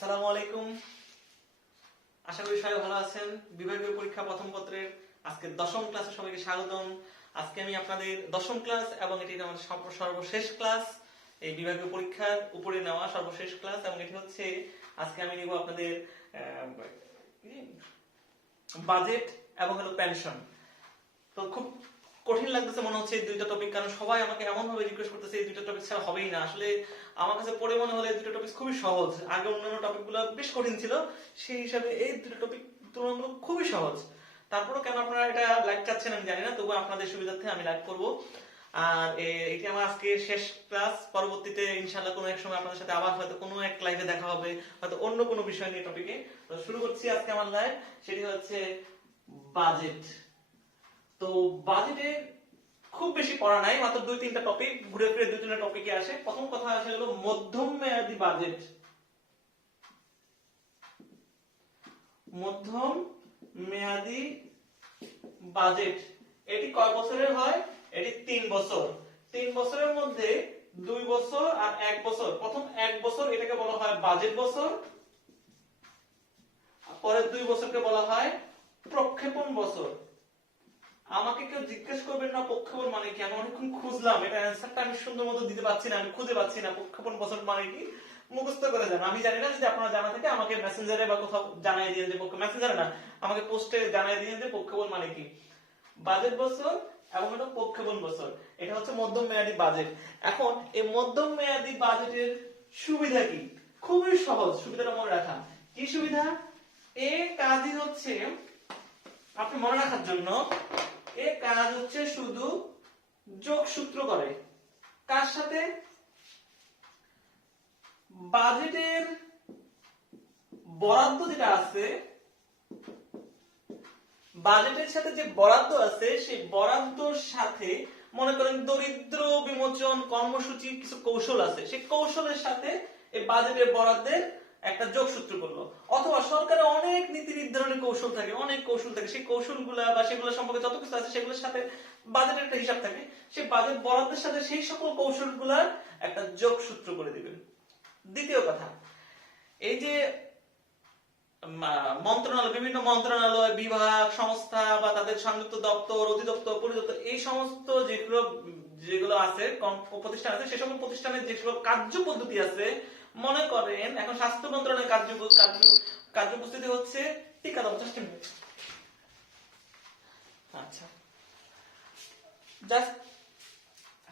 আসসালামু আলাইকুম। আশা করি সবাই ভালো আছেন। বিভাগীয় পরীক্ষা প্রথম পত্রের আজকে দশম ক্লাসে সবাইকে স্বাগতম। আজকে আমি আপনাদের দশম ক্লাস এবং এটি আমাদের সর্বশেষ ক্লাস, এই বিভাগীয় পরীক্ষার উপরে নেওয়া সর্বশেষ ক্লাস, এবং এটি হচ্ছে আজকে আমি নিব আপনাদের বাজেট এবং হলো পেনশন। তো খুব কঠিন লাগতেছে মনে হচ্ছে এই দুইটা টপিক, কারণ সবাই আমাকে এমন ভাবে রিকোয়েস্ট করতেছে এই দুইটা টপিক ছাড়া হবেই না। আসলে আমার কাছে পড়ে মনে হলো এই দুটো টপিক খুবই সহজ। আগে অন্যান্য টপিকগুলো বেশ কঠিন ছিল, সেই হিসাবে এই দুটো টপিক তুলনামূলক খুবই সহজ। তারপরেও কেন আপনারা এটা লাইক চাচ্ছেন আমি জানি না, তবুও আপনাদের সুবিধার্থে আমি লাইক করব। আর এটি আমার আজকে শেষ ক্লাস। পরবর্তীতে ইনশাআল্লাহ কোনো এক সময় আপনাদের সাথে আবার হয়তো কোনো এক লাইভে দেখা হবে, হয়তো অন্য কোনো বিষয় নিয়ে টপিকে। তো শুরু করছি আজকে আমার লাইভ, সেটি হচ্ছে বাজেট। তো বাজেটে খুব বেশি পড়া নাই, মাত্র দুই তিনটা টপিক, ঘুরে ফিরে দুই তিনটা টপিকে আসে। প্রথম কথা আসে হলো মধ্যম মেয়াদী বাজেট। মধ্যম মেয়াদী বাজেট এটি কয় বছরের হয়? এটি 3 বছর। 3 বছরের মধ্যে 2 বছর আর 1 বছর, প্রথম 1 বছর এটাকে বলা হয় বাজেট বছর, পরের 2 বছরকে বলা হয় প্রক্ষেপণ বছর। আমাকে কেউ জিজ্ঞেস করবেন না প্রক্ষেপণ মানে কি, আমি অনেকক্ষণ খুঁজলাম, এটা অ্যানসারটা আমি সুন্দর মতো দিতে পারছি না, আমি খুঁজে পাচ্ছি না প্রক্ষেপণ বছর মানে কি। মুখস্থ করে দেন, আমি জানি না। যদি আপনারা জানা থাকে আমাকে মেসেঞ্জারে বা কোথাও জানিয়ে দিন যে মেসেঞ্জারে না, আমাকে পোস্টে জানিয়ে দিন যে প্রক্ষেপণ মানে কি। বাজেট বছর এবং এটা প্রক্ষেপণ বছর, এটা হচ্ছে মধ্যম মেয়াদী বাজেট। এখন এই মধ্যম মেয়াদী বাজেটের সুবিধা কি? খুবই সহজ, সুবিধাটা মনে রাখা। কি সুবিধা? এই কাজই হচ্ছে আপনি মনে রাখার জন্য, এই কাজ হচ্ছে শুধু যোগসূত্র করে। কার সাথে? বাজেটের বরাদ্দ যেটা আছে, বাজেটের সাথে যে বরাদ্দ আছে সেই বরাদ্দর সাথে মনে করেন দরিদ্র বিমোচন কর্মসূচি কিছু কৌশল আছে, সেই কৌশলের সাথে এই বাজেটের বরাদ্দের একটা যোগসূত্র করলো। অথবা সরকারের অনেক নীতি নির্ধারণী কৌশল থাকে, অনেক কৌশল থাকে, সেই কৌশলগুলা বা সেগুলো সম্পর্কে যত কিছু আছে সেগুলোর সাথে বাজেটের একটা হিসাব থাকে, সেই বাজেট বরাদ্দের সাথে সেই সকল কৌশলগুলার একটা যোগসূত্র করে দিবেন। দ্বিতীয় কথা, এই যে মন্ত্রণালয়, বিভিন্ন মন্ত্রণালয়, বিভাগ, সংস্থা বা তাদের সংযুক্ত দপ্তর, অধিদপ্তর, পরিদপ্তর, এই সমস্ত যেগুলো আছে প্রতিষ্ঠান আছে, সেই সকল প্রতিষ্ঠানের যে সকল কার্য পদ্ধতি আছে, মনে করেন এখন স্বাস্থ্য মন্ত্রণালয়ের কার্যপদ্ধতি হচ্ছে টিকা দাও। আচ্ছা, জাস্ট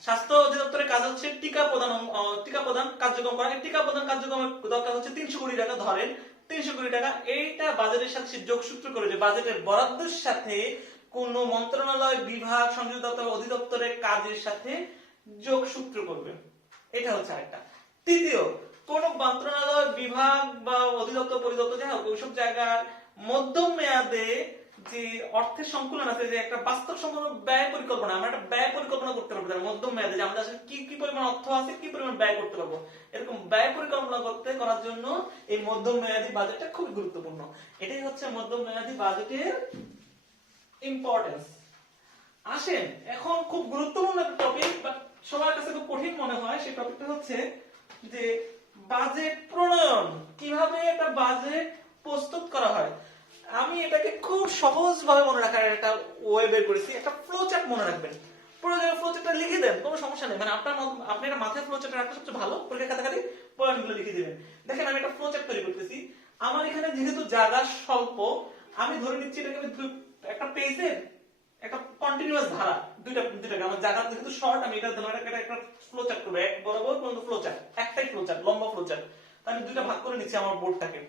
স্বাস্থ্য অধিদপ্তরের কাজ হচ্ছে টিকা প্রদান কার্যক্রম করা। টিকা প্রদান কার্যক্রমের দরকার হচ্ছে 300 কোটি টাকা, ধরেন 300 কোটি টাকা। এইটা বাজেটের সাথে সে যোগসূত্র করে, যে বাজেটের বরাদ্দের সাথে কোন মন্ত্রণালয়, বিভাগ, সংযুক্ত দপ্তর, অধিদপ্তরের কাজের সাথে যোগসূত্র করবে। এটা হচ্ছে আরেকটা। তৃতীয়, কোন মন্ত্রণালয়, বিভাগ বা অধিদপ্তর, পরিদপ্তর, যাই হোক ওইসব জায়গার মধ্যম মেয়াদে যে অর্থের সংকুলন আছে, যে একটা বাস্তবসম্মত ব্যয় পরিকল্পনা, আমরা একটা ব্যয় পরিকল্পনা করতে পারবো তার মধ্যম মেয়াদে, যে আমাদের আসলে কি কি পরিমাণ অর্থ আছে, কি পরিমাণ ব্যয় করতে পারবো, এরকম ব্যয় পরিকল্পনা করার জন্য এই মধ্যম মেয়াদী বাজেটটা খুবই গুরুত্বপূর্ণ। এটাই হচ্ছে মধ্যম মেয়াদী বাজেটের ইম্পর্টেন্স। আসেন এখন খুব গুরুত্বপূর্ণ একটা টপিক, বাট সবার কাছে খুব কঠিন মনে হয়, সেই টপিকটা হচ্ছে যে বাজেট প্রণয়ন। কিভাবে একটা বাজেট প্রস্তুত করা হয়। আমি এটাকে খুব সহজ ভাবে মনে রাখার একটা ওয়ে বের করেছি। একটা ফ্লো চার্ট মনে রাখবেন, প্রয়োজনে ফ্লো চার্টটা লিখে দেন, কোনো সমস্যা নেই। মানে আপনি একটা মাথায় ফ্লো চার্ট রাখলে সবচেয়ে ভালো, পরীক্ষা খাতা খালি পয়েন্টগুলো লিখে দিবেন। দেখেন আমি একটা ফ্লো চার্ট তৈরি করতেছি। আমার এখানে যেহেতু জায়গা স্বল্প, আমি ধরে নিচ্ছি এটাকে আমি একটা পেজে একটা কন্টিনিউয়াস ধারা, দুইটা আমার জায়গা যেহেতু শর্ট, আমি এটা ধরে একটা ফ্লো চার্ট করবো, এক বরাবর পর্যন্ত ফ্লো চার্ট, একটাই ফ্লো চার্ট, লম্বা ফ্লো চার্ট। আমি দুইটা ভাগ করে নিচ্ছি আমার বোর্ডটাকে।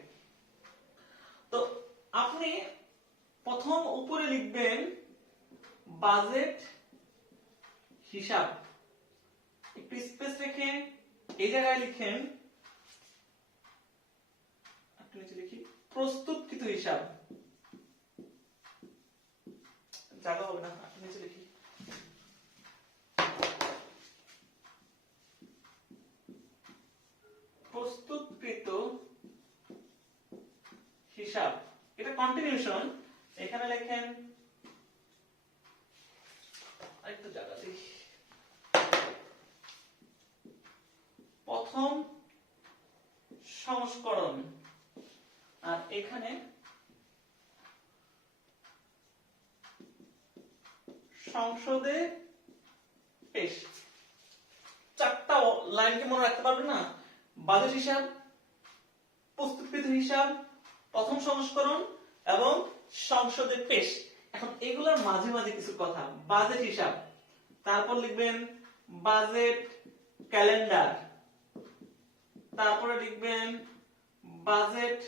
তো আপনি প্রথম উপরে লিখবেন বাজেট হিসাব, একটু স্পেস রেখে এই জায়গায় লিখেন, একটু নিচে লিখি প্রস্তুতকৃত হিসাব, জায়গা হবে না, নিচে লিখি প্রস্তুতকৃত হিসাব। এটা কন্টিনিউশন, এখানে লেখেন আরেকটু জায়গা দিই, প্রথম সংস্করণ। আর এখানে সংসদে পেশ। চারটা লাইন কি মনে রাখতে পারবেন না? বাজেট হিসাব, প্রস্তুতকৃত হিসাব, প্রথম সংস্করণ এবং সংসদে পেশ। এখন এগুলোর মাঝে মাঝে কিছু কথা। বাজেট হিসাব, তারপর লিখবেন বাজেট ক্যালেন্ডার, তারপরে লিখবেন বাজেট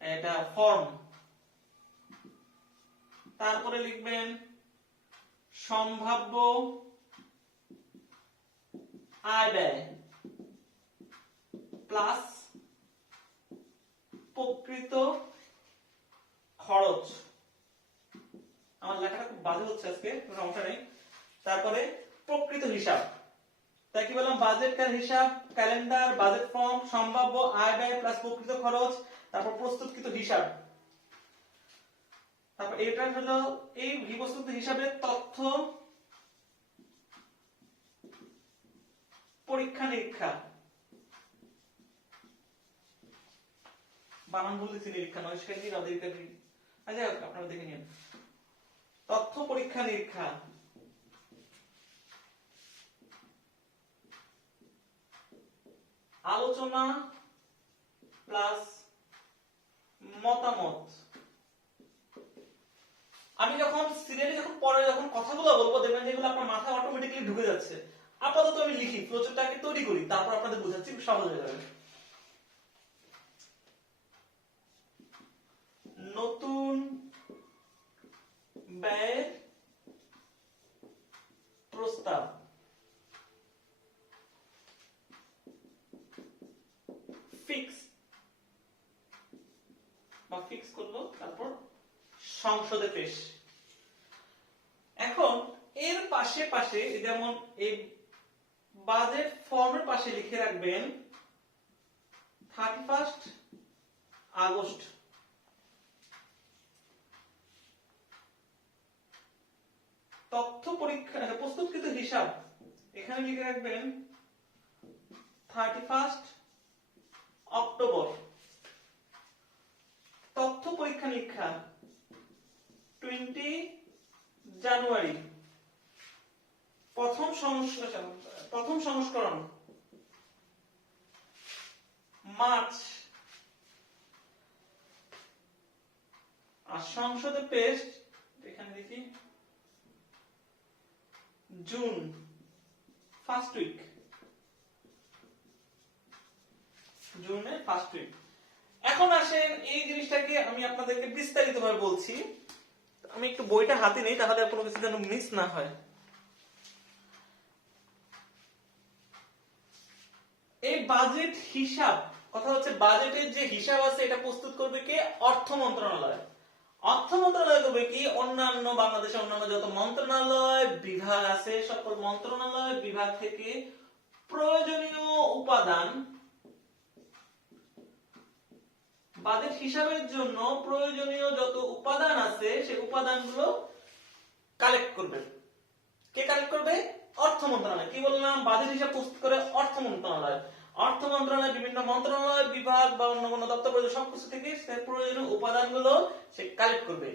এটা ফর্ম, তারপরে লিখবেন সম্ভাব্য আয় ব্যয় প্লাস প্রকৃত খরচ। আমার লেখাটা খুব বাজে হচ্ছে আজকে, কোনো সমস্যা নেই। তারপরে প্রকৃত হিসাব, তাই কি বললাম? বাজেট হিসাব, ক্যালেন্ডার, বাজেট ফর্ম, সম্ভাব্য আয় ব্যয় প্লাস প্রকৃত খরচ, তারপর প্রস্তুতকৃত হিসাব। তারপর এটা হলো এই প্রস্তুত হিসাবের তথ্য পরীক্ষা নিরীক্ষা, বানান ভুল দিচ্ছি, নিরীক্ষা নয়, সেটা আচ্ছা আপনারা দেখে নিন। তথ্য পরীক্ষা নিরীক্ষা, আলোচনা প্লাস মতামত। আমি যখন সিরিয়ালে যখন পরে যখন কথাগুলো বলবো দেখবেন যেগুলো আপনার মাথায় অটোমেটিক্যালি ঢুকে যাচ্ছে। আপাতত আমি লিখি, ফ্লোচার্টটাকে তৈরি করি, তারপর আপনাদের বোঝাচ্ছি, খুব সহজ হয়ে যাবে। নতুন ব্যয়ের প্রস্তাব, ফিক্স বা ফিক্স করলো, তারপর সংসদে পেশ। এখন এর পাশে পাশে যেমন এই বাজেট ফর্মের পাশে লিখে রাখবেন 31 আগস্ট। তথ্য পরীক্ষা প্রস্তুতকৃত হিসাব এখানে লিখে রাখবেন 31 অক্টোবর। তথ্য পরীক্ষা নিরীক্ষা 20 জানুয়ারি। প্রথম সংস্করণ মার্চ। আর সংসদে পেশ এখানে দেখি জুন, ফার্স্ট উইক, জুনে ফার্স্ট উইক। এখন আসেন এই জিনিসটাকে আমি আপনাদেরকে বিস্তারিতভাবে বলছি। আমি একটু বইটা হাতে নেই, তাহলে কোনো কিছু যেন মিস না হয়। এই বাজেট হিসাব, কথা হচ্ছে বাজেটের যে হিসাব আছে এটা প্রস্তুত করবে কে? অর্থ মন্ত্রণালয়। অর্থ মন্ত্রণালয় করবে কি? অন্যান্য বাংলাদেশের অন্যান্য যত মন্ত্রণালয় বিভাগ আছে সকল মন্ত্রণালয় বিভাগ থেকে প্রয়োজনীয় উপাদান, বাজেট হিসাবের জন্য প্রয়োজনীয় যত উপাদান আছে সেই উপাদানগুলো কালেক্ট করবে। কে কালেক্ট করবে? অর্থ মন্ত্রণালয়। কি বললাম? বাজেট হিসাব প্রস্তুত করে অর্থ মন্ত্রণালয়। অর্থ মন্ত্রণালয় বিভিন্ন মন্ত্রণালয় বিভাগ বা অন্য কোনো দপ্তর সবকিছু থেকে প্রয়োজনীয় উপাদানগুলো সে কালেক্ট করবে।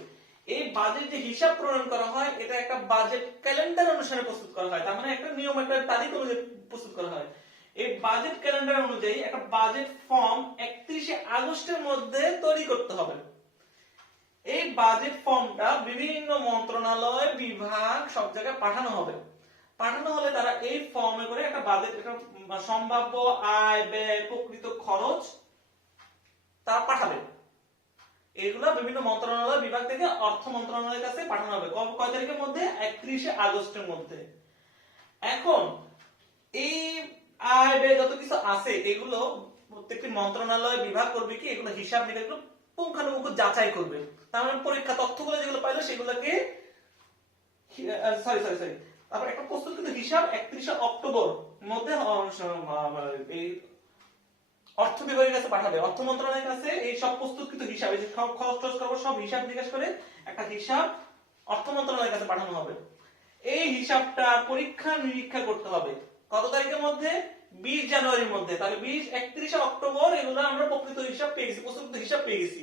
এই বাজেট যে হিসাব প্রণয়ন করা হয় এটা একটা বাজেট ক্যালেন্ডার অনুসারে প্রস্তুত করা হয়, তার মানে একটা নিয়ম, একটা তারিখ অনুযায়ী প্রস্তুত করা হয়। এই বাজেট ক্যালেন্ডার অনুযায়ী একটা বাজেট ফর্ম 31 আগস্টের মধ্যে তৈরি করতে হবে। এই বাজেট ফর্মটা বিভিন্ন মন্ত্রণালয় বিভাগ সব জায়গায় পাঠানো হবে। পাঠানো হলে তারা এই ফর্মে করে একটা বাজেট, একটা সম্ভাব্য আয় ব্যয় প্রকৃত খরচ তারা পাঠাবে। এগুলো বিভিন্ন মন্ত্রণালয় বিভাগ থেকে অর্থ মন্ত্রণালয়ের কাছে পাঠানো হবে। কয় তারিখের মধ্যে? 31 আগস্টের মধ্যে। এখন এই আয় ব্যয় যত কিছু আছে এগুলো প্রত্যেকটি মন্ত্রণালয় বিভাগ করবে কি? এগুলো হিসাব নিকাশ গুলো পুঙ্খানুপুঙ্খ যাচাই করবে। তার মানে পরীক্ষা তথ্যগুলো যেগুলো পাইলো সেগুলোকে তারপর একটা প্রস্তুতকৃত হিসাব 31 অক্টোবর মধ্যে এই অর্থ বিভাগের কাছে পাঠাবে। অর্থ মন্ত্রণালয়ের কাছে এই সব প্রস্তুতকৃত হিসাব, এই যে সব খরচ খরচ সব হিসাব নিকাশ করে একটা হিসাব অর্থ মন্ত্রণালয়ের কাছে পাঠানো হবে। এই হিসাবটা পরীক্ষা নিরীক্ষা করতে হবে কত তারিখের মধ্যে? 20 জানুয়ারির মধ্যে। তাহলে 31 অক্টোবর এগুলো আমরা প্রকৃত হিসাব পেয়ে গেছি, প্রস্তুত হিসাব পেয়ে গেছি।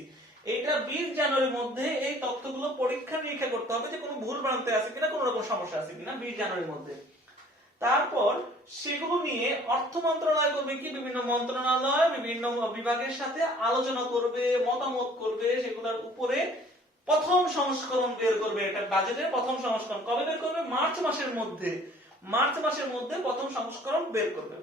এইটা 20 জানুয়ারির মধ্যে এই তথ্যগুলো পরীক্ষা নিরীক্ষা করতে হবে যে কোনো ভুল ভ্রান্তি আছে কিনা, কোনো রকম সমস্যা আছে কিনা 20 জানুয়ারির মধ্যে। তারপর সেগুলো নিয়ে অর্থ মন্ত্রণালয় করবে কি, বিভিন্ন মন্ত্রণালয় বিভিন্ন বিভাগের সাথে আলোচনা করবে, মতামত করবে, সেগুলোর উপরে প্রথম সংস্করণ বের করবে। এটা বাজেটের প্রথম সংস্করণ কবে বের করবে? মার্চ মাসের মধ্যে। মার্চ মাসের মধ্যে প্রথম সংস্করণ বের করবে।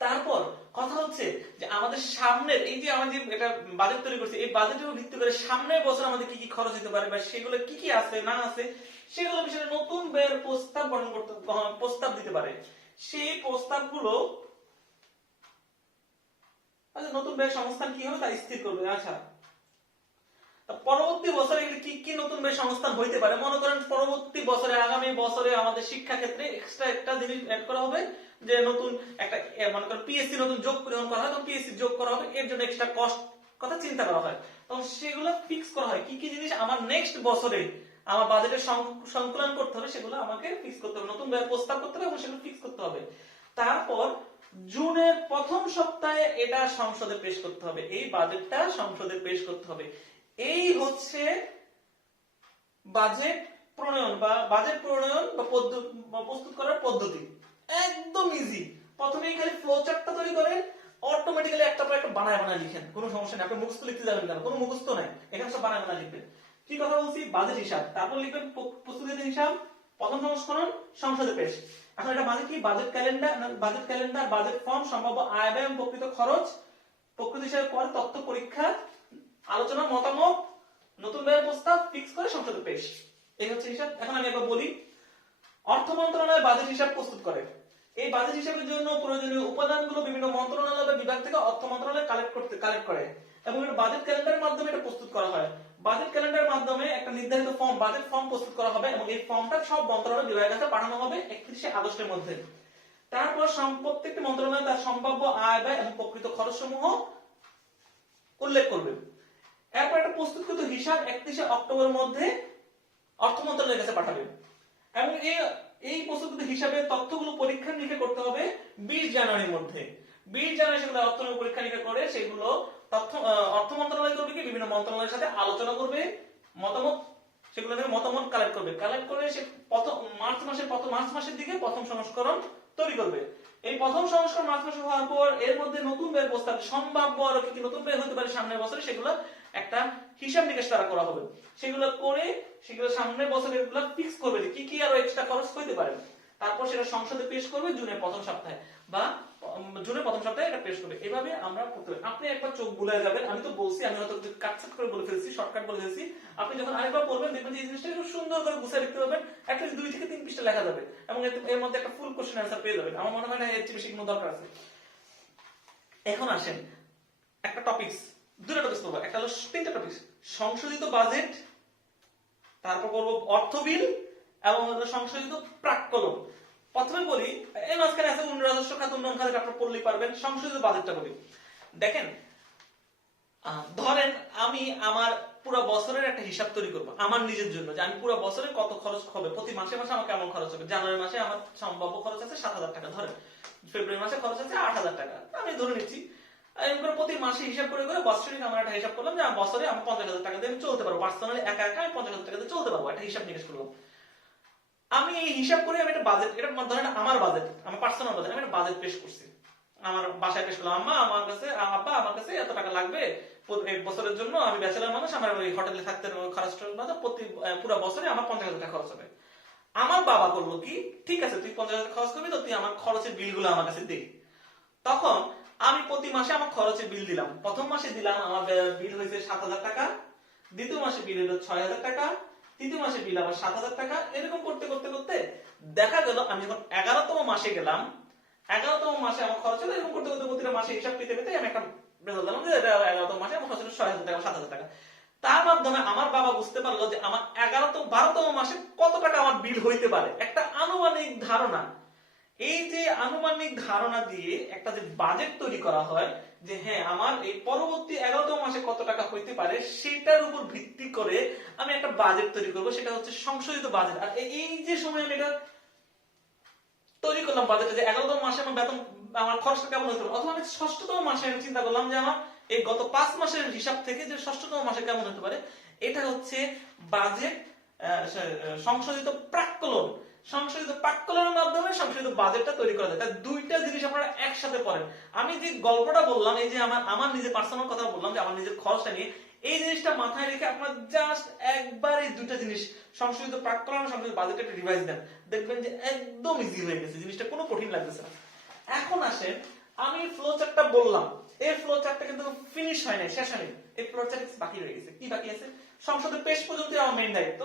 তারপর কথা হচ্ছে যে আমাদের সামনের এই যে আমরা যে এটা বাজেট তৈরি করছি, এই বাজেটের উপর ভিত্তি করে সামনের বছর আমাদের কি কি খরচ হতে পারে বা সেগুলো কি কি আছে না আছে সেগুলো বিষয়ে নতুন ব্যয়ের প্রস্তাব গঠন করতে, প্রস্তাব দিতে পারে। সেই প্রস্তাবগুলো নতুন ব্যয়ের সংস্থান কি হবে তা স্থির করবে। আচ্ছা, পরবর্তী বছরে কি কি নতুন ব্যয় সংস্থান হইতে পারে? মনে করেন পরবর্তী বছরে, আগামী বছরে আমাদের শিক্ষা ক্ষেত্রে এক্সট্রা একটা জিনিস অ্যাড করা হবে, যে নতুন একটা মনে করেন পিএসসি নতুন যোগ পরিমাণ করা হয়, তখন পিএসসি যোগ করা হবে, এর জন্য এক্সট্রা কস্ট কথা চিন্তা করা হয়, তখন সেগুলো ফিক্স করা হয় কি কি জিনিস আমার নেক্সট বছরে আমার বাজেটের সংকলন করতে হবে, সেগুলো আমাকে ফিক্স করতে হবে, নতুন ব্যয় প্রস্তাব করতে হবে এবং সেগুলো ফিক্স করতে হবে। তারপর জুনের প্রথম সপ্তাহে এটা সংসদে পেশ করতে হবে, এই বাজেটটা সংসদে পেশ করতে হবে। এই হচ্ছে বাজেট প্রণয়ন বা প্রস্তুত করার পদ্ধতি। একদম ইজি। প্রথমেই খালি ফ্লো চার্টটা তৈরি করেন, অটোমেটিক্যালি একটা পর একটা বানায় বানায় লিখেন, কোনো সমস্যা নেই। আপনি মুখস্থ লিখতে যাবেন কেন? কোনো মুখস্থ নাই, এখানে সব বানায় বানায় লিখবেন। কি কথা বলছি? বাজেট হিসাব, তারপর লিখবেন প্রস্তুতির হিসাব, প্রথম সংস্করণ সংসদে পেশ। এখন এটা মানে কি? বাজেট ক্যালেন্ডার, বাজেট ফর্ম, সম্ভাব্য আয় ব্যয় এবং প্রকৃত খরচ, প্রকৃত হিসাবে পরে তথ্য পরীক্ষা, আলোচনা, মতামত, নতুন ব্যয়ের প্রস্তাব ফিক্স করে সংসদে পেশ। এই হচ্ছে হিসাব। এখন আমি একবার বলি, অর্থ মন্ত্রণালয় বাজেট হিসাব প্রস্তুত করে। এই বাজেট হিসাবের জন্য প্রয়োজনীয় উপাদানগুলো বিভিন্ন মন্ত্রণালয় বা বিভাগ থেকে অর্থ মন্ত্রণালয় কালেক্ট করে এবং এটা বাজেট ক্যালেন্ডারের মাধ্যমে এটা প্রস্তুত করা হয়। বাজেট ক্যালেন্ডারের মাধ্যমে একটা নির্ধারিত ফর্ম, বাজেট ফর্ম প্রস্তুত করা হবে এবং এই ফর্মটা সব মন্ত্রণালয় বিভাগের কাছে পাঠানো হবে 31শে আগস্টের মধ্যে। তারপর প্রত্যেকটি মন্ত্রণালয় তার সম্ভাব্য আয় ব্যয় এবং প্রকৃত খরচসমূহ উল্লেখ করবে। এরপর একটা প্রস্তুতকৃত হিসাব 31শে অক্টোবরের মধ্যে অর্থ মন্ত্রণালয়ের কাছে পাঠাবে এবং এই প্রস্তুত হিসাবে তথ্যগুলো পরীক্ষা নিরীক্ষা করতে হবে 20 জানুয়ারির মধ্যে। 20 জানুয়ারি সেগুলো অর্থনৈতিক পরীক্ষা নিরীক্ষা করে সেগুলো অর্থ মন্ত্রণালয় করবে কি, বিভিন্ন মন্ত্রণালয়ের সাথে আলোচনা করবে, মতামত, সেগুলো থেকে মতামত কালেক্ট করে সে মার্চ মাসের দিকে প্রথম সংস্করণ তৈরি করবে। এই প্রথম সংস্করণ মার্চ মাসে হওয়ার পর এর মধ্যে নতুন ব্যয় প্রস্তাব, সম্ভাব্য আরো কি নতুন ব্যয় হতে পারে সামনের বছরে, সেগুলো একটা হিসাব নিকাশ তারা করা হবে। সেগুলো করে সেগুলো সামনের বছরে এগুলো ফিক্স করবে যে কি কি আরো এক্সট্রা খরচ হতে পারে। তারপর সেটা সংসদে পেশ করবে জুনের প্রথম সপ্তাহে এটা পেশ করবে। এভাবে আমরা করতে পারি। আপনি একবার চোখ বুলায় যাবেন, আমি তো বলছি, আমি হয়তো কাটছাট করে বলে ফেলছি, শর্টকাট বলে ফেলছি। আপনি যখন আরেকবার পড়বেন দেখবেন যে এই জিনিসটা খুব সুন্দর করে গুছিয়ে লিখতে পারবেন, অ্যাটলিস্ট 2 থেকে 3 পৃষ্ঠা লেখা যাবে এবং এর মধ্যে একটা ফুল কোশ্চেন অ্যানসার পেয়ে যাবেন। আমার মনে হয় না এর চেয়ে বেশি কোনো দরকার আছে। এখন আসেন একটা টপিকস, দুটো টপিকস পড়বো, একটা হলো 3টা টপিকস, সংশোধিত বাজেট, তারপর করবো অর্থ বিল এবং সংশোধিত প্রাক্কলন। প্রথমে বলি, এই মাঝখানে আছে রাজস্ব খাত, উন্নয়ন খাতে, আপনারা পড়লেই পারবেন। সংশোধিত বাজেটটা বলি। দেখেন, ধরেন আমি আমার পুরো বছরের একটা হিসাব তৈরি করবো আমার নিজের জন্য, যে আমি পুরো বছরে কত খরচ হবে, প্রতি মাসে মাসে আমার কেমন খরচ হবে। জানুয়ারি মাসে আমার সম্ভাব্য খরচ আছে 7,000 টাকা, ধরেন ফেব্রুয়ারি মাসে খরচ আছে 8,000 টাকা, আমি ধরে নিচ্ছি। প্রতি মাসে হিসাব করে বাৎসরিক আমার একটা হিসাব করলাম যে বছরে আমি 50,000 টাকা দিয়ে চলতে পারবো, পার্সোনালি একা একা আমি 50,000 টাকা দিয়ে চলতে পারবো, একটা হিসাব নিকাশ করলাম। আমি এই হিসাব করে আমি একটা বাজেট, এটা ধরেন আমার বাজেট, আমার পার্সোনাল বাজেট, আমি একটা বাজেট পেশ করছি, আমার বাসায় পেশ করলাম, আব্বা আমার কাছে এত টাকা লাগবে এক বছরের জন্য, আমি ব্যাচেলর মানুষ, আমার ওই হোটেলে থাকতে খরচ প্রতি পুরো বছরে আমার 50,000 টাকা খরচ হবে। আমার বাবা করলো কি, ঠিক আছে তুই 50,000 খরচ করবি, তো তুই আমার খরচের বিলগুলো আমার কাছে দে। তখন আমি প্রতি মাসে আমার খরচের বিল দিলাম। প্রথম মাসে দিলাম, আমার বিল হয়েছে 7,000 টাকা, দ্বিতীয় মাসে বিল হলো 6,000 টাকা, তৃতীয় মাসে বিল আবার 7,000 টাকা। এরকম করতে করতে করতে দেখা গেল আমি যখন 11তম মাসে গেলাম, 11তম মাসে আমার খরচ হলো, এরকম করতে করতে প্রতিটা মাসে হিসাব পেতে পেতে আমি একটা রেজাল্ট দিলাম যে 11তম মাসে আমার খরচ হলো 6,000 টাকা, 7,000 টাকা। তার মাধ্যমে আমার বাবা বুঝতে পারলো যে আমার 12তম মাসে কত টাকা আমার বিল হইতে পারে, একটা আনুমানিক ধারণা। এই যে আনুমানিক ধারণা দিয়ে একটা যে বাজেট তৈরি করা হয়, যে হ্যাঁ আমার এই পরবর্তী 11তম মাসে কত টাকা হইতে পারে, সেটার উপর ভিত্তি করে আমি একটা বাজেট তৈরি করব, সেটা হচ্ছে সংশোধিত বাজেট। আর এই যে সময় আমি এটা তৈরি করলাম বাজেটে, যে 11তম মাসে আমার বেতন, আমার খরচটা কেমন হতে পারে, অথবা আমি 6ষ্ঠতম মাসে আমি চিন্তা করলাম যে আমার এই গত 5 মাসের হিসাব থেকে যে ষষ্ঠতম মাসে কেমন হতে পারে, এটা হচ্ছে বাজেট সংশোধিত প্রাক্কলন। সংশোধিত প্রাক্কলনের মাধ্যমে সংশোধিত বাজেটটা তৈরি করা যায়। তাই দুইটা জিনিস আপনারা একসাথে পড়েন। আমি যে গল্পটা বললাম, এই যে আমার নিজের পার্সোনাল কথা বললাম যে আমার নিজের খরচটা নিয়ে, এই জিনিসটা মাথায় রেখে আপনারা জাস্ট একবার এই দুইটা জিনিস সংশোধিত প্রাক্কলন সংশোধিত বাজেট একটা রিভাইজ দেন, দেখবেন যে একদম ইজি হয়ে গেছে, জিনিসটা কোনো কঠিন লাগতেছে না। এখন আসেন, আমি ফ্লো চার্টটা বললাম, এই ফ্লো চার্টটা কিন্তু ফিনিশ হয় নাই, শেষ হয়নি। এই ফ্লো চার্ট বাকি রয়ে গেছে। কি বাকি আছে? সংসদে পেশ পর্যন্ত আমার মেইন দায়িত্ব।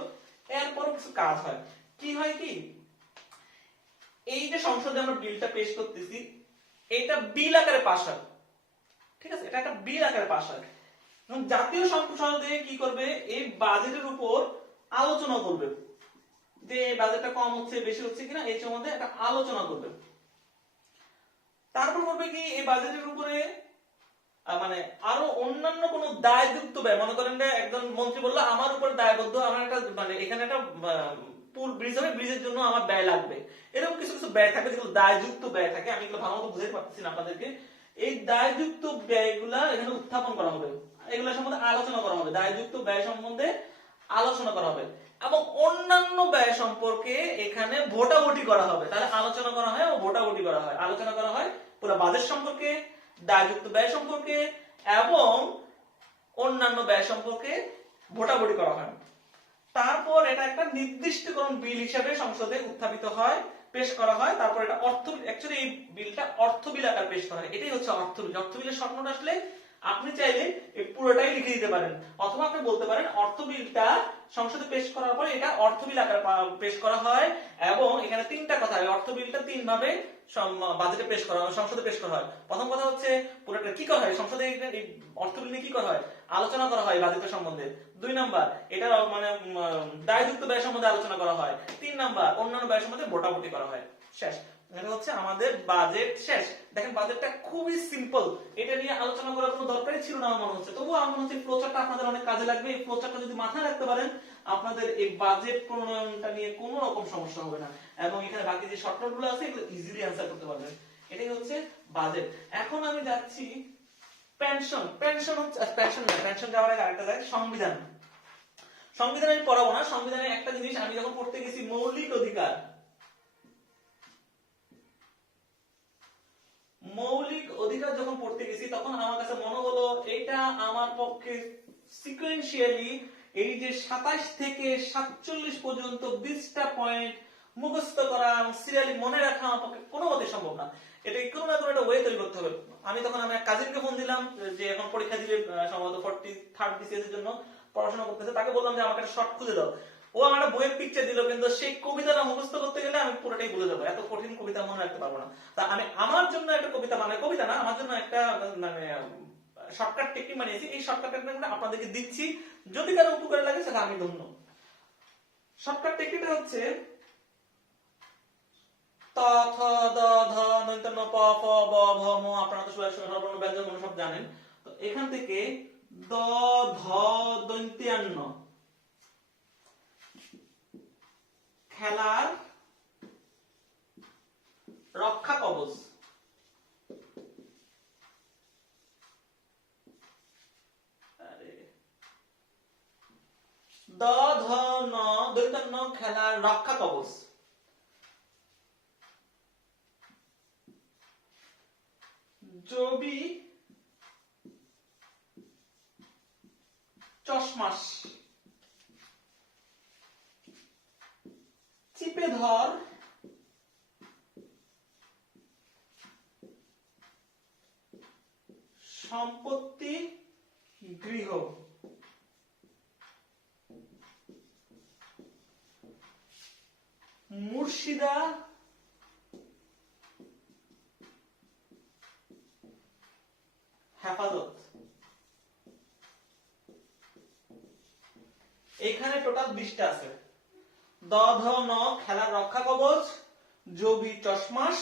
এরপরও কিছু কাজ হয়। কি হয় কি, এই যে সংসদে আমরা বিলটা পেশ করতেছি, এটা বিল আকারে পাস হয়। ঠিক আছে, এটা একটা বিল আকারে পাস হয়। এবং জাতীয় সংসদে কি করবে, এই বাজেটের উপর আলোচনা করবে, যে এই বাজেটটা কম হচ্ছে বেশি হচ্ছে কিনা, এই সম্বন্ধে একটা আলোচনা করবে। তারপর করবে কি, এই বাজেটের উপরে মানে আরো অন্যান্য কোন দায়যুক্ত ব্যয়, মনে করেন যে একজন মন্ত্রী বললো আমার উপর দায়বদ্ধ, আমার একটা মানে এখানে একটা পুল ব্রিজ হবে, ব্রিজের জন্য আমার ব্যয় লাগবে, এরকম কিছু কিছু ব্যয় থাকে যেগুলো দায়যুক্ত ব্যয় থাকে। আমি এগুলো ভালো মতো বুঝাতে পারতেছি না আপনাদেরকে। এই দায়যুক্ত ব্যয়গুলা এখানে উত্থাপন করা হবে, এগুলো সম্বন্ধে আলোচনা করা হবে, দায়যুক্ত ব্যয় সম্বন্ধে আলোচনা করা হবে, এবং অন্যান্য ব্যয় সম্পর্কে এখানে ভোটাভুটি করা হবে। তাহলে আলোচনা করা হয় ও ভোটাভুটি করা হয়, আলোচনা করা হয় পুরো বাজেট সম্পর্কে, দায়যুক্ত ব্যয় সম্পর্কে এবং অন্যান্য ব্যয় সম্পর্কে ভোটাভুটি করা হয়। তারপর এটা একটা নির্দিষ্টকরণ বিল হিসেবে সংসদে উত্থাপিত হয়, পেশ করা হয়। তারপর এটা অ্যাকচুয়ালি এই বিলটা অর্থ বিল আকার পেশ করা হয়। এটাই হচ্ছে অর্থ বিল। অর্থ বিলের স্বপ্নটা আসলে আপনি চাইলে এই পুরোটাই লিখে দিতে পারেন, অথবা আপনি বলতে পারেন অর্থ বিলটা সংসদে পেশ করার পরে এটা অর্থ বিল আকারে পেশ করা হয়, এবং এখানে তিনটা কথা, অর্থ বিলটা তিন ভাবে বাজেটে পেশ করা হয়, সংসদে পেশ করা হয়। প্রথম কথা হচ্ছে পুরোটা কি করা হয়, সংসদে এই অর্থ বিল নিয়ে কি করা হয়, আলোচনা করা হয় বাজেটের সম্বন্ধে। 2 নাম্বার, এটা মানে দায়যুক্ত ব্যয় সম্বন্ধে আলোচনা করা হয়। 3 নাম্বার, অন্যান্য ব্যয় সম্বন্ধে ভোটাভুটি করা হয়। শেষ। এটা হচ্ছে আমাদের বাজেট শেষ। দেখেন বাজেটটা খুবই সিম্পল, এটা নিয়ে আলোচনা করার কোনো দরকারই ছিল না আমার মনে হচ্ছে। তবুও আমার মনে হচ্ছে ফ্লোচার্টটা আপনাদের অনেক কাজে লাগবে। এই ফ্লোচার্টটা যদি মাথায় রাখতে পারেন, আপনাদের এই বাজেট প্রণয়নটা নিয়ে কোনো রকম সমস্যা হবে না, এবং এখানে বাকি যে শর্টকাটগুলো আছে এগুলো ইজিলি অ্যানসার করতে পারবেন। এটাই হচ্ছে বাজেট। এখন আমি যাচ্ছি পেনশন। পেনশন হচ্ছে পেনশন যাওয়ার আগে আরেকটা যায় সংবিধান। সংবিধানে আমি পড়াবো না, সংবিধানে একটা জিনিস আমি যখন পড়তে গেছি, মৌলিক অধিকার, মৌলিক অধিকার যখন পড়তে গেছি, তখন আমার কাছে মনে হলো এটা আমার পক্ষে সিকোয়েন্সিয়ালি এই যে 27 থেকে 47 পর্যন্ত 20টা পয়েন্ট মুখস্থ করা এবং সিরিয়ালি মনে রাখা আমার পক্ষে কোনোমতে সম্ভব না। এটা কোনো না কোনো একটা ওয়ে তৈরি করতে হবে। আমি তখন আমার কাজিনকে ফোন দিলাম, যে এখন পরীক্ষা দিবে সম্ভবত 43rd BCS এর জন্য পড়াশোনা করতেছে, তাকে বললাম যে আমাকে একটা শর্ট খুঁজে দাও। ও আমার একটা বইয়ের পিকচার দিল, কিন্তু সেই কবিতাটা মুখস্থ করতে গেলে আমি পুরোটাই ভুলে যাবো, এত কঠিন কবিতা মনে রাখতে পারবো না। তা আমি আমার জন্য একটা কবিতা, মানে কবিতা না, আমার জন্য একটা মানে শর্টকাট টেকনিক বানিয়েছি। এই শর্টকাট টেকনিকটা আপনাদেরকে দিচ্ছি, যদি কারো উপকারে লাগে সেটা আমি ধন্য। শর্টকাট টেকনিকটা হচ্ছে ত থ দ ধ ন ন প ফ ব ভ ম, আপনারা তো সবাই স্বরবর্ণ ব্যঞ্জন বর্ণ সব জানেন। তো এখান থেকে দ ধ দন্ত্যান্ন, খেলার রক্ষা কবচ, দ ধ ন দন্ত্যান্ন, খেলার রক্ষা কবচ, জবি চশমাস, চিপে ধর সম্পত্তি গৃহ, মুর্শিদা হেফাজত। এখানে টোটাল 20টা আছে। দ ধ ন খেলার রক্ষা কবচ, জবি চশমাস,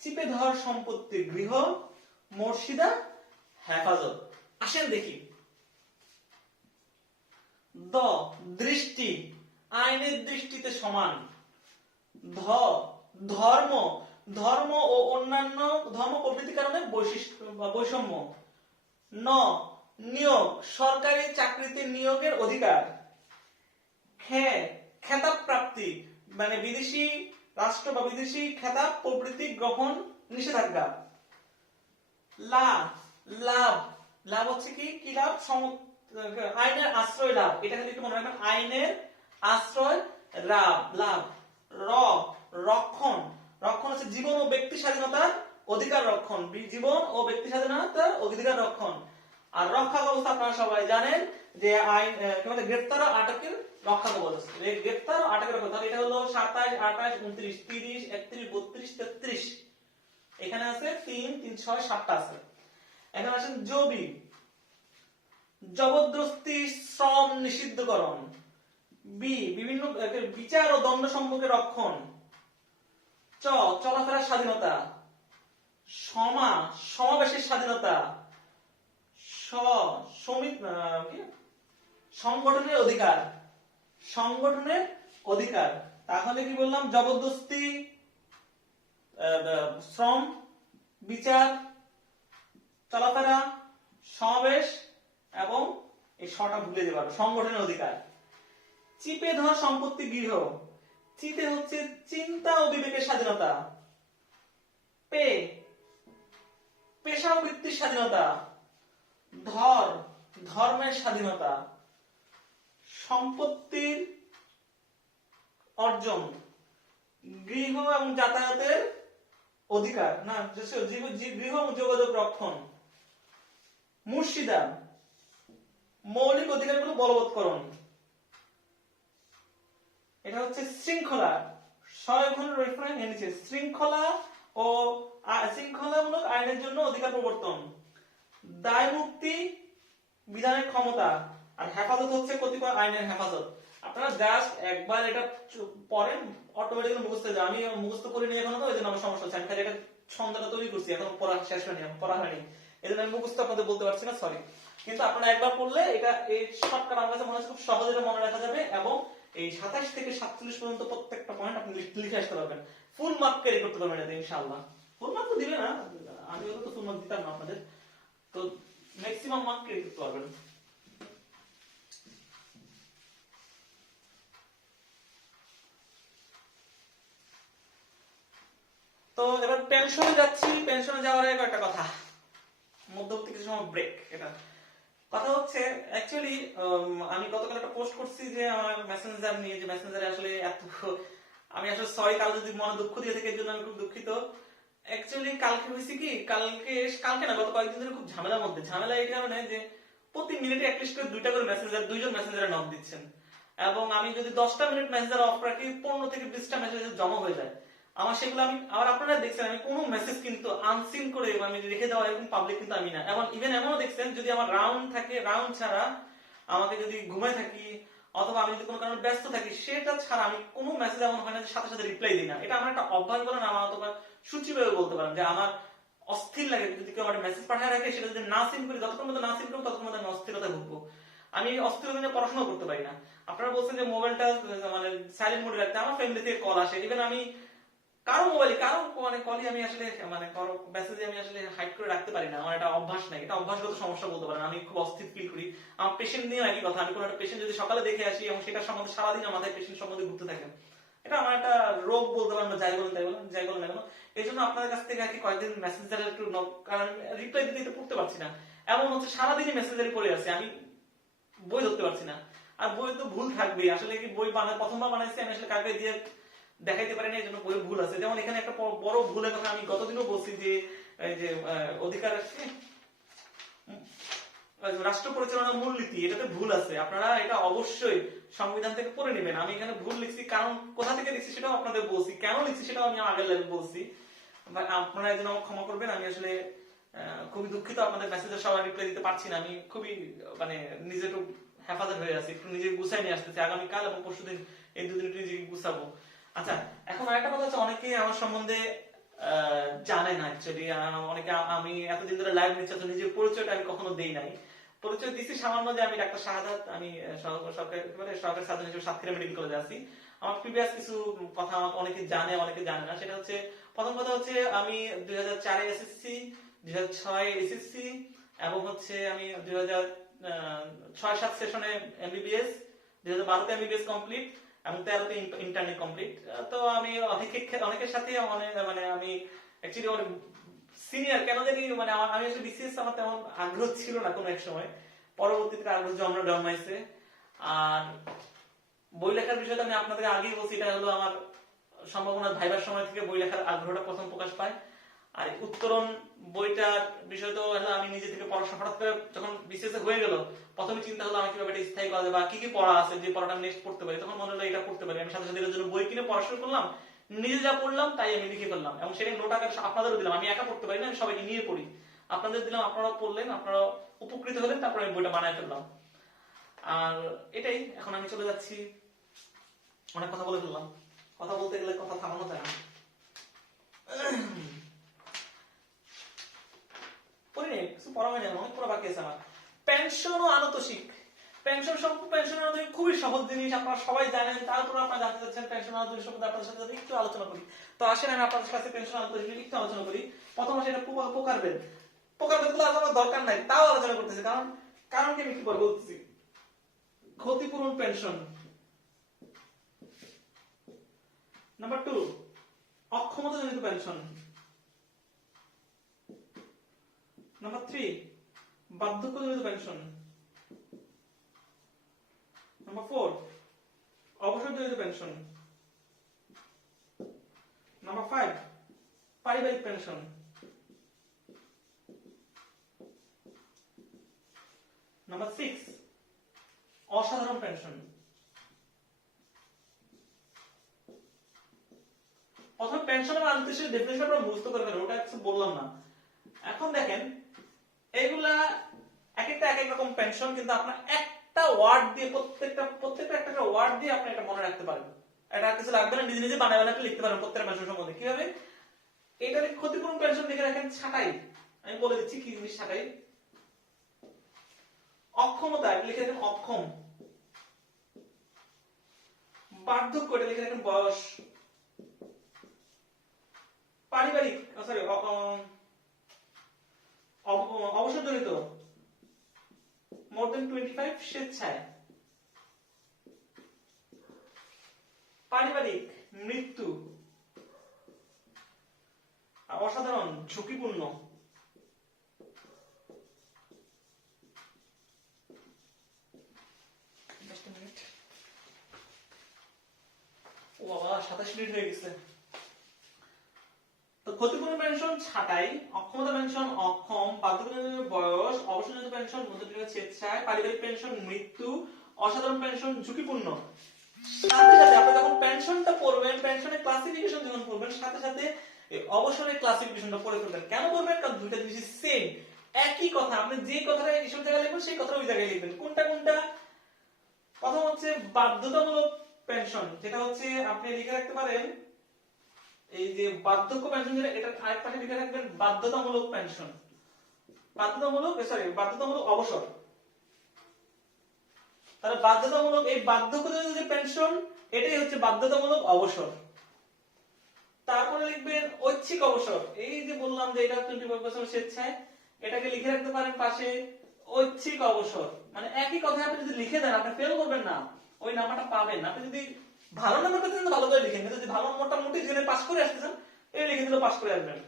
চিপে ধর সম্পত্তি গৃহ, মুর্শিদা হেফাজত। আসেন দেখি। দ দৃষ্টি, আইনের দৃষ্টিতে সমান। ধ ধর্ম, ধর্ম ও অন্যান্য ধর্ম প্রভৃতির কারণে বৈশিষ্ট্য বা বৈষম্য। ন নিয়োগ, সরকারি চাকরিতে নিয়োগের অধিকার। খে খেতাব প্রাপ্তি, মানে বিদেশি রাষ্ট্র বা বিদেশি খেতাব প্রভৃতি গ্রহণ নিষেধাজ্ঞা। লা লাভ, লাভ হচ্ছে কি কি লাভ? আইনের আশ্রয় লাভ, এটা খালি একটু মনে রাখবেন, আইনের আশ্রয় লাভ লাভ। র রক্ষণ, রক্ষণ হচ্ছে জীবন ও ব্যক্তি স্বাধীনতার অধিকার রক্ষণ, জীবন ও ব্যক্তি স্বাধীনতার অধিকার রক্ষণ। আর রক্ষা ব্যবস্থা আপনারা সবাই জানেন যে আইন কি বলে, গ্রেফতার ও আটকের রক্ষা ব্যবস্থা, গ্রেফতার ও আটকের রক্ষা। তাহলে এটা হলো 27, 28, 29, 30, 31, 32, 33, এখানে আছে 3, 3, 6, 7টা আছে। এখন আসেন জবি, জবরদস্তি শ্রম নিষিদ্ধকরণ। বি বিভিন্ন বিচার ও দণ্ড সম্পর্কে রক্ষণ। চ চলাফেরার স্বাধীনতা। সমা সমাবেশের স্বাধীনতা। স সংগঠনের অধিকার, সংগঠনের অধিকার। তাহলে কি বললাম? জবরদস্তি, শ্রম, বিচার, চলাফেরা, সমাবেশ এবং এই ছটা ভুলে যেতে পারবো, সংগঠনের অধিকার। চিপে ধর সম্পত্তি গৃহ, চিতে হচ্ছে চিন্তা ও বিবেকের স্বাধীনতা। পে পেশা ও বৃত্তির স্বাধীনতা। ধর ধর্মের স্বাধীনতা। সম্পত্তির অর্জন, গৃহ এবং যাতায়াতের অধিকার, না গৃহ এবং যোগাযোগ রক্ষণ। মুর্শিদা মৌলিক অধিকারগুলো বলবৎকরণ। এটা হচ্ছে শৃঙ্খলা, শৃঙ্খলা ও শৃঙ্খলামূলক আইনের জন্য অধিকার প্রবর্তন। দায় মুক্তি বিধানের ক্ষমতা। আর হেফাজত হচ্ছে কতিপয় আইনের হেফাজত। আপনারা জাস্ট একবার এটা পড়েন, অটোমেটিক্যালি মুখস্থ হয়ে যায়। আমি মুখস্থ করিনি এখনো, তো এই জন্য আমার সমস্যা হচ্ছে। আমি খালি একটা ছন্দটা তৈরি করছি, এখন পড়া শেষ হয়নি, পড়া হয়নি, এই জন্য আমি মুখস্থ আপনাদের বলতে পারছি না, সরি। কিন্তু আপনারা একবার পড়লে এটা এই শর্টকাট আমার কাছে মনে হচ্ছে খুব সহজে মনে রাখা যাবে, এবং এই 27 থেকে 47 পর্যন্ত প্রত্যেকটা পয়েন্ট আপনি লিখে আসতে পারবেন। ফুল মার্ক ক্যারি করতে পারবেন এতে ইনশাআল্লাহ। ফুল মার্ক তো দিবে না, আমি তো ফুল মার্ক দিতাম না আপনাদের, তো ম্যাক্সিমাম মার্ক ক্যারি করতে পারবেন। তো এবার পেনশনে যাচ্ছি। পেনশনে যাওয়ার আগে একটা কথা, মধ্যবর্তী কিছু সময় ব্রেক। এটা কথা হচ্ছে অ্যাকচুয়ালি আমি গতকাল একটা পোস্ট করছি যে আমার মেসেঞ্জার নিয়ে, যে মেসেঞ্জারে আসলে এত, আমি আসলে সরি কাল যদি মনে দুঃখ দিয়ে থাকে, এর জন্য আমি খুব দুঃখিত। অ্যাকচুয়ালি কালকে হয়েছে কি, কালকে না, গত কয়েকদিন ধরে খুব ঝামেলার মধ্যে। ঝামেলা এই কারণে যে প্রতি মিনিটে অ্যাটলিস্ট করে 2টা করে মেসেঞ্জার, 2জন মেসেঞ্জারে নক দিচ্ছেন, এবং আমি যদি 10টা মিনিট মেসেঞ্জার অফ রাখি, 15 থেকে 20টা মেসেজ জমা হয়ে যায় আমার। সেগুলো আমি আবার, আপনারা দেখছেন আমি কোনো মেসেজ কিন্তু আনসিন করে আমি রেখে দেওয়া এরকম পাবলিক কিন্তু আমি না। এবং ইভেন এমনও দেখছেন, যদি আমার রাউন্ড থাকে, রাউন্ড ছাড়া আমাকে যদি ঘুমায় থাকি অথবা আমি যদি কোনো কারণে ব্যস্ত থাকি, সেটা ছাড়া আমি কোনো মেসেজ এমন হয় না যে সাথে সাথে রিপ্লাই দিই না। এটা আমার একটা অভ্যাস বলেন, আমার অথবা সূচিভাবে বলতে পারেন যে আমার অস্থির লাগে যদি কেউ আমার মেসেজ পাঠায় রাখে, সেটা যদি না সিন করি, যতক্ষণ মধ্যে না সিন করবো ততক্ষণ মধ্যে আমি অস্থিরতা ভুগবো। আমি অস্থিরতা নিয়ে পড়াশোনা করতে পারি না। আপনারা বলছেন যে মোবাইলটা মানে সাইলেন্ট মোডে রাখতে, আমার ফ্যামিলি থেকে কল আসে, ইভেন আমি কারো মোবাইলে কারো মানে কলই আমি আসলে মানে কারো মেসেজে আমি আসলে হাইড করে রাখতে পারি না। আমার এটা অভ্যাস নাই, এটা অভ্যাসগত সমস্যা বলতে পারেন। আমি খুব অস্থির ফিল করি। আমার পেশেন্ট নিয়ে একই কথা, আমি কোনো একটা পেশেন্ট যদি সকালে দেখে আসি এবং সেটার সম্বন্ধে সারাদিন আমার মাথায় পেশেন্ট সম্বন্ধে ঘুরতে থাকে, এটা আমার একটা রোগ বলতে পারেন, যাই বলেন তাই বলেন, যাই বলেন না কেন। এই জন্য আপনাদের কাছ থেকে আর কি কয়েকদিন মেসেঞ্জারে একটু কারণ রিপ্লাই দিতে পড়তে পারছি না। এমন হচ্ছে সারাদিনই মেসেঞ্জারে পড়ে আছে, আমি বই ধরতে পারছি না। আর বই তো ভুল থাকবে আসলে, কি বই প্রথমবার বানাইছি আমি আসলে কাকে দিয়ে দেখাইতে পারি না, এই জন্য বইয়ের ভুল আছে। যেমন এখানে একটা বড় ভুলের কথা আমি গতদিনও বলছি যে এই যে অধিকার রাষ্ট্র পরিচালনার মূলনীতি, এটাতে ভুল আছে। আপনারা এটা অবশ্যই সংবিধান থেকে পড়ে নেবেন। আমি এখানে ভুল লিখছি, কারণ কোথা থেকে লিখছি সেটাও আপনাদের বলছি, কেন লিখছি সেটাও আমি আগের লাইভে বলছি। আপনারা এই জন্য আমাকে ক্ষমা করবেন। আমি আসলে খুবই দুঃখিত, আপনাদের মেসেজের সবাই রিপ্লাই দিতে পারছি না। আমি খুবই মানে নিজে একটু হেফাজত হয়ে আছি, একটু নিজে গুছাই নিয়ে আসতেছি। আগামীকাল এবং পরশুদিন এই দুদিন একটু নিজেকে গুছাবো। আচ্ছা, এখন আরেকটা কথা হচ্ছে, অনেকেই আমার সম্বন্ধে জানে না অ্যাকচুয়ালি। অনেকে, আমি এতদিন ধরে লাইভ নিচ্ছি, নিজের পরিচয়টা আমি কখনো দেই নাই। পরিচয় দিচ্ছি সামান্য যে আমি ডাক্তার শাহাদাত, আমি সরকারি সার্জন হিসেবে সাতক্ষীরা মেডিকেল কলেজে আছি। আমার প্রিভিয়াস কিছু কথা আমাকে অনেকে জানে, অনেকে জানে না। সেটা হচ্ছে, প্রথম কথা হচ্ছে আমি 2004 এসএসসি, 2006 এসএসসি, এবং হচ্ছে আমি 2006-07 সেশনে এমবিবিএস, 2012-তে এমবিবিএস কমপ্লিট এবং 13-তে ইন্টার্নি কমপ্লিট। তো আমি অনেকের সাথে মানে আমি অ্যাকচুয়ালি অনেক সিনিয়র কেন জানি মানে আমি আসলে বিসিএস আমার তেমন আগ্রহ ছিল না কোনো এক সময়, পরবর্তীতে আগ্রহ জন্মাইছে। আর বই লেখার বিষয়টা আমি আপনাদের আগেই বলছি, এটা হলো আমার সম্ভাবনা ভাইবার সময় থেকে বই লেখার আগ্রহটা প্রথম প্রকাশ পায়। আর উত্তরণ বইটার বিষয় তো হলো আমি নিজে থেকে পড়াশোনা হঠাৎ করে যখন বিসিএস হয়ে গেল, প্রথমে চিন্তা হলো আমি কিভাবে এটা স্থায়ী করা যায় বা কি কি পড়া আছে যে পড়াটা নেক্সট পড়তে পারি, তখন মনে হলো এটা পড়তে পারি। আমি সাথে সাথে এর জন্য বই কিনে পড়া শুরু করলাম, নিজে যা পড়লাম তাই আমি লিখে ফেললাম এবং সেটা নোট আকারে আপনাদেরও দিলাম। আমি একা পড়তে পারি না, আমি সবাইকে নিয়ে পড়ি, আপনাদের দিলাম, আপনারা পড়লেন, আপনারা উপকৃত হলেন, তারপর আমি বইটা বানায় ফেললাম। আর এটাই, এখন আমি চলে যাচ্ছি, অনেক কথা বলে ফেললাম, কথা বলতে গেলে কথা থামানো যায় না। পড়ি নেই, কিছু পড়া হয় না, অনেক পড়া বাকি আছে আমার। পেনশন ও আনুতোষিক। পেনশন আনুতোষিক খুবই সহজ জিনিস, আপনারা সবাই জানেন, তারপর আপনারা জানতে চাচ্ছেন পেনশন আনুতোষিক সম্বন্ধে আপনাদের সাথে একটু আলোচনা করি। তো আসেন আমি আপনাদের কাছে পেনশন আনুতোষিক একটু আলোচনা করি। প্রথম আসে এটা প্রকারভেদ গুলো আমার দরকার নাই, তাও আলোচনা করতেছি, কারণ কি আমি কি বলতেছি। ক্ষতিপূরণ পেনশন। নাম্বার 2 অক্ষমতাজনিত পেনশন। নাম্বার 3 বার্ধক্যজনিত পেনশন। নাম্বার 4 অবসরজনিত পেনশন। নাম্বার 5 পারিবারিক পেনশন। নাম্বার 6 অসাধারণ পেনশন। প্রথমে পেনশন এবং আনুতোষিক ডেফিনিশন আপনারা বুঝতে পারবেন, ওটা কিছু বললাম না। এখন দেখেন এগুলা এক এক রকম পেনশন, কিন্তু আপনার একটা ওয়ার্ড দিয়ে প্রত্যেকটা একটা ওয়ার্ড দিয়ে আপনি এটা মনে রাখতে পারবেন। এটা কিছু লাগবে না, নিজে নিজে বানায় বানায় লিখতে পারবেন প্রত্যেকটা পেনশন সম্বন্ধে। কিভাবে? এটার ক্ষতিপূরণ পেনশন লিখে রাখেন ছাঁটাই। আমি বলে দিচ্ছি কি জিনিস ছাঁটাই। অক্ষমতা লিখে রাখেন অক্ষম। বার্ধক্য এটা লিখে রাখেন বয়স। পারিবারিক সরি অবসরজনিত মোর দেন 25 স্বেচ্ছায়। পারিবারিক মৃত্যু। অসাধারণ ঝুঁকিপূর্ণ। ও বাবা 27 মিনিট হয়ে গেছে। তো ক্ষতিপূরণ পেনশন ছাঁটাই, অক্ষমতা পেনশন অক্ষম, বার্ধক্যজনিত বয়স, অবসরজনিত পেনশন মধ্যবিত্ত স্বেচ্ছায়, পারিবারিক পেনশন মৃত্যু, অসাধারণ পেনশন ঝুঁকিপূর্ণ। সাথে সাথে আপনি যখন পেনশনটা পড়বেন, পেনশনের ক্লাসিফিকেশন যখন পড়বেন, সাথে সাথে অবসরের ক্লাসিফিকেশনটা পড়ে ফেলবেন। কেন পড়বেন? কারণ দুইটা জিনিস সেম, একই কথা। আপনি যে কথাটা এইসব জায়গায় লিখবেন সেই কথাটা ওই জায়গায় লিখবেন। কোনটা? প্রথম হচ্ছে বাধ্যতামূলক পেনশন, যেটা হচ্ছে আপনি লিখে রাখতে পারেন এই যে বার্ধক্য পেনশন, যেটা এটা আরেক পাশে লিখে রাখবেন বাধ্যতামূলক পেনশন, বাধ্যতামূলক অবসর। তাহলে বাধ্যতামূলক এই বার্ধক্যজনিত যে পেনশন, এটাই হচ্ছে বাধ্যতামূলক অবসর। তারপরে লিখবেন ঐচ্ছিক অবসর, এই যে বললাম যে এটা 25% স্বেচ্ছায়, এটাকে লিখে রাখতে পারেন পাশে ঐচ্ছিক অবসর। মানে একই কথা আপনি যদি লিখে দেন আপনি ফেল করবেন না, ওই নাম্বারটা পাবেন। আপনি যদি ভালো নাম্বার পেতেন ভালো করে লিখেন, কিন্তু যদি ভালো মোটামুটি জেনে পাস করে আসতেছেন এই লিখে দিলে পাস করে আসবেন।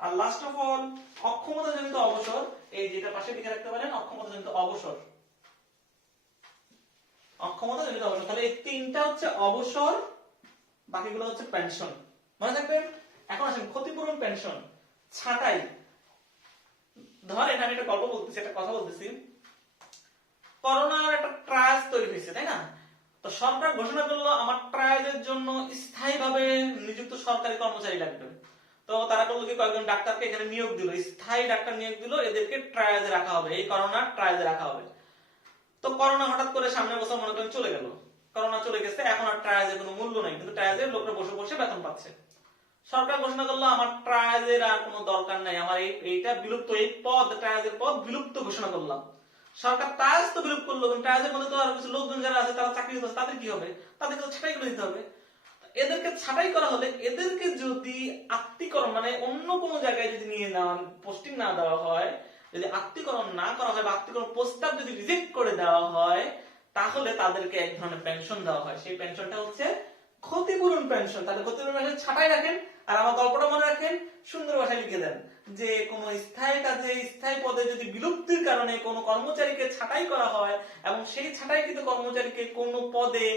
আর লাস্ট অফ অল অক্ষমতাজনিত অবসর, এই যেটা পাশে লিখে রাখতে পারেন অক্ষমতাজনিত অবসর। অক্ষমতাজনিত অবসর, তাহলে এই তিনটা হচ্ছে অবসর, বাকিগুলো হচ্ছে পেনশন, মনে রাখবেন। এখন আসেন ক্ষতিপূরণ পেনশন ছাঁটাই। ধরেন আমি একটা গল্প বলতেছি, একটা কথা বলতেছি। করোনার একটা ট্রায়াল তৈরি হয়েছে, তাই না? তো সরকার ঘোষণা করলো আমার ট্রায়ালের জন্য স্থায়ীভাবে নিযুক্ত সরকারি কর্মচারী লাগবে। তো তারা করলো কি, কয়েকজন ডাক্তারকে এখানে নিয়োগ দিল, স্থায়ী ডাক্তার নিয়োগ দিল, এদেরকে ট্রায়ালে রাখা হবে, এই করোনার ট্রায়ালে রাখা হবে। তো করোনা হঠাৎ করে সামনের বছর মনে করেন চলে গেল, করোনা চলে গেছে, এখন আর ট্রায়ালের কোনো মূল্য নেই, কিন্তু ট্রায়ালের লোকরা বসে বসে বেতন পাচ্ছে। সরকার ঘোষণা করলো আমার ট্রায়ালের আর কোনো দরকার নাই, আমার এইটা বিলুপ্ত, এই পদ ট্রায়ালের পদ বিলুপ্ত ঘোষণা করলাম। সরকার ট্রায়ালস তো বিলুপ্ত করলো, কিন্তু ট্রায়ালের মধ্যে তো আর কিছু লোকজন যারা আছে তারা চাকরি করছে, তাদের কি হবে? তাদেরকে তো ছাঁটাই করে দিতে হবে। এদেরকে ছাঁটাই করা হলে এদেরকে যদি আত্মীকরণ মানে অন্য কোনো জায়গায় যদি নিয়ে না পোস্টিং না দেওয়া হয়, যদি আত্মীকরণ না করা হয় বা আত্মীকরণ প্রস্তাব যদি রিজেক্ট করে দেওয়া হয়, তাহলে তাদেরকে এক ধরনের পেনশন দেওয়া হয়। সেই পেনশনটা হচ্ছে ক্ষতিপূরণ পেনশন। তাহলে ক্ষতিপূরণ পেনশন ছাপাই রাখেন, আর আমার গল্পটা মনে রাখেন, সুন্দর ভাষায় লিখে দেন যে কোন স্থায়ী কাজে স্থায়ী পদে যদি বিলুপ্তির কারণে কোনো কর্মচারীকে ছাঁটাই করা হয় এবং সেই ছাঁটাইকৃত কর্মচারীকে কোনো পদে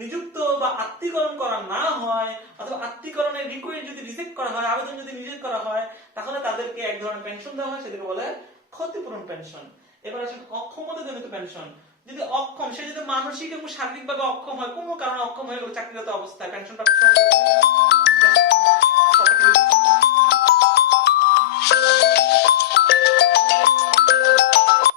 নিযুক্ত বা আত্মীকরণ করা না হয়, অথবা আত্মীকরণের রিকোয়েস্ট যদি রিজেক্ট করা হয়, আবেদন যদি রিজেক্ট করা হয়, তাহলে তাদেরকে এক ধরনের পেনশন দেওয়া হয়, সেটাকে বলে ক্ষতিপূরণ পেনশন। এবার আসেন অক্ষমতাজনিত পেনশন। যদি অক্ষম, সে যদি মানসিক এবং শারীরিকভাবে অক্ষম হয়, কোনো কারণে অক্ষম হয়ে গেল চাকরিরত অবস্থায়, পেনশন প্রাপ্তির সময়